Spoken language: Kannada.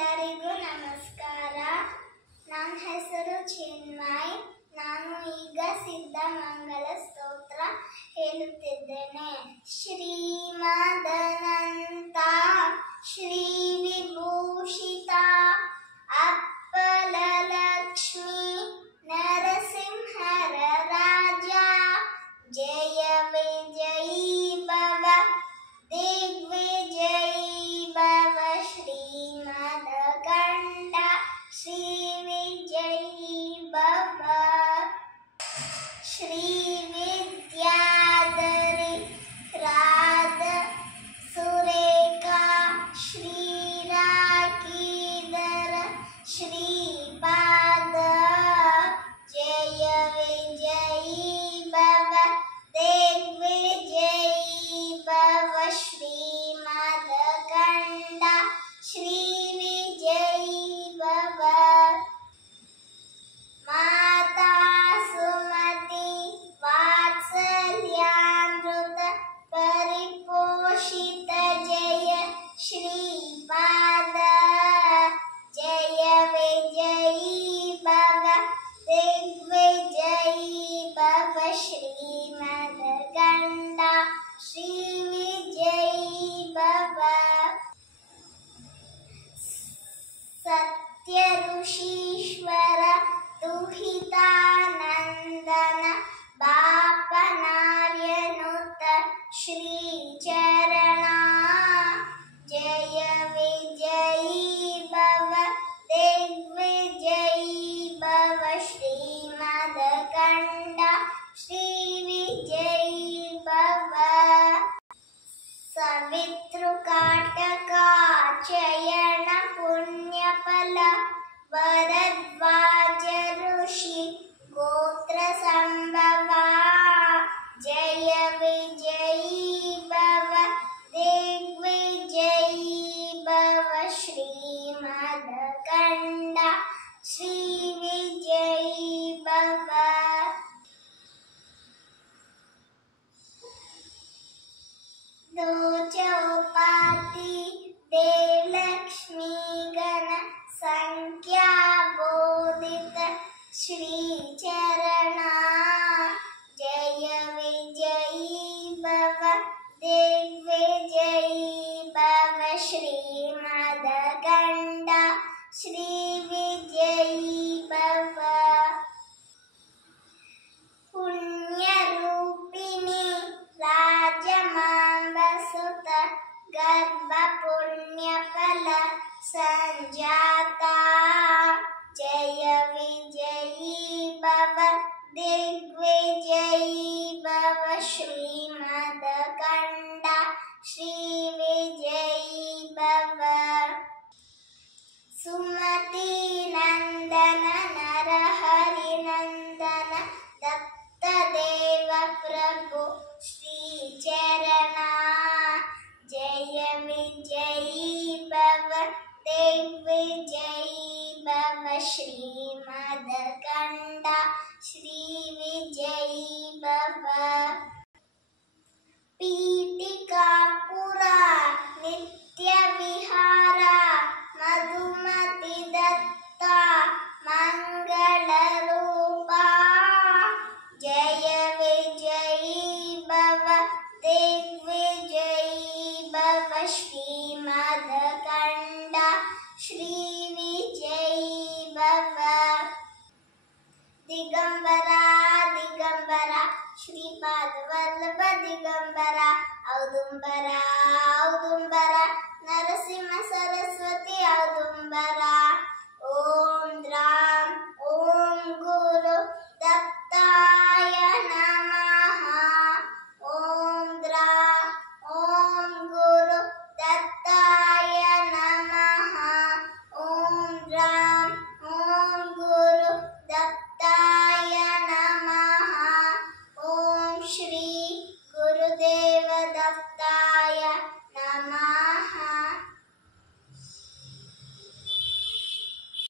ಎಲ್ಲರಿಗೂ ನಮಸ್ಕಾರ. ನನ್ನ ಹೆಸರು ಚಿನ್ಮಯ್. ನಾನು ಈಗ ಸಿದ್ಧಮಂಗಲ ಸ್ತೋತ್ರ ಹೇಳುತ್ತಿದ್ದೇನೆ. ಶ್ರೀಮದನಂತ ಶ್ರೀ ವಿಭೂಷಿತ ಅಪ್ಪಲ ಲಕ್ಷ್ಮೀ ನರಸಿಂಹರ ರಾಜ, ಜಯ ವಿಜಯೀ ಭವ ದಿಗ್ವಿಜಯೀ ಭವ ಶ್ರೀಮದಕಂಠ ಶ್ರೀ ವಿಜಯೀ ಭವ. ಶ್ರೀ ವಿದ್ಯಾಧರಿ ರಾಧ ಸುರೇಖಾ ಶ್ರೀರಾಕೀಧರ ಶ್ರೀಪಾದ, ಜಯ ವಿಜಯೀ ಭವ ದಿಗ್ವಿಜಯೀ ಭವ ಶ್ರೀಮದಕಂಠ ಶ್ರೀ ವಿಜಯೀ ಭವ. ಮಾತಾ ಸುಮತಿ ವಾತ್ಸಲ್ಯಾಮೃತ ಪರಿಪೋಷಿತ ಜಯ ಶ್ರೀಪಾದ, ಜಯ ವಿಜಯೀ ಭವ ದಿಗ್ವಿಜಯೀ ಭವ ಶ್ರೀಮದಕಂಠ ಶ್ರೀ ವಿಜಯೀ ಭವ. ಸತ್ಯ ಋಷೀಶ್ವರ ದುಹಿತಾನಂದನ ಬಾಪನಾರ್ಯನುತ ಶ್ರೀಚರಣ, ಜಯ ವಿಜಯೀ ಭವ ದಿಗ್ವಿಜಯೀ ಭವ ಶ್ರೀಮದಕಂಠ ಶ್ರೀ ವಿಜಯೀ ಭವ. ಸವಿತೃಕಾಟಕಾಚಯನ ಪುಣ್ಯಫಲ ವರದ್ವಾಜ ಋಷಿ ಗೋತ್ರ ಸಂಭವ, ಜಯ ವಿಜಯೀ ಭವ ದಿಗ್ವಿಜಯೀ ಭವ ಶ್ರೀಮದಕಂಠ ಶ್ರೀ ವಿಜಯೀ ಭವ. ದೋಚೋಪಾತಿ ದೇವಲಕ್ಷ್ಮೀ ಗಣ ಸಂಖ್ಯಾ ಬೋಧಿತ ಶ್ರೀಚರಣ, ಜಯ ವಿಜಯೀ ಭವ ದಿಗ್ವಿಜಯೀ ಭವ ಶ್ರೀಮದಕಂಠ ಶ್ರೀ ವಿಜಯೀ ಭವ. ಪುಣ್ಯರೂಪಿಣಿ ರಾಜಮಾಂಬಸುತ ಗರ್ಭ ಪುಣ್ಯಫಲ ಸಂಜಾತ, ಜಯ ವಿಜಯೀ ಭವ ದಿಗ್ವಿಜಯೀ ಭವ ಶ್ರೀಮದಕಂಠ ಶ್ರೀ ವಿಜಯೀ ಭವ. ಸುಮತಿ ನಂದನ ನರಹರಿ ನಂದನ ದತ್ತದೇವ ಪ್ರಭು ಶ್ರೀಚರಣ, ಜಯ ವಿಜಯೀ ಭವ ದಿಗ್ವಿಜಯೀ ಭವ ಶ್ರೀಮದಕಂಠ ಶ್ರೀ ವಿಜಯೀ ಭವ. ಪೀಠಿಕಾಪುರ ನಿತ್ಯ ವಿಹಾರ ಮಧುಮತಿ ದತ್ತ ಮಂಗಳ ರೂಪ, ಜಯ ವಿಜಯೀ ಭವ ದಿಗ್ವಿಜಯೀ ಭವ ಶ್ರೀಮದಕಂಠ ಶ್ರೀ ವಿಜಯೀ ಭವ. ದಿಗಂಬರ ದಿಗಂಬರ ಶ್ರೀಪಾದ ವಲ್ಲಭ ದಿಗಂಬರ ಔದುಂಬರ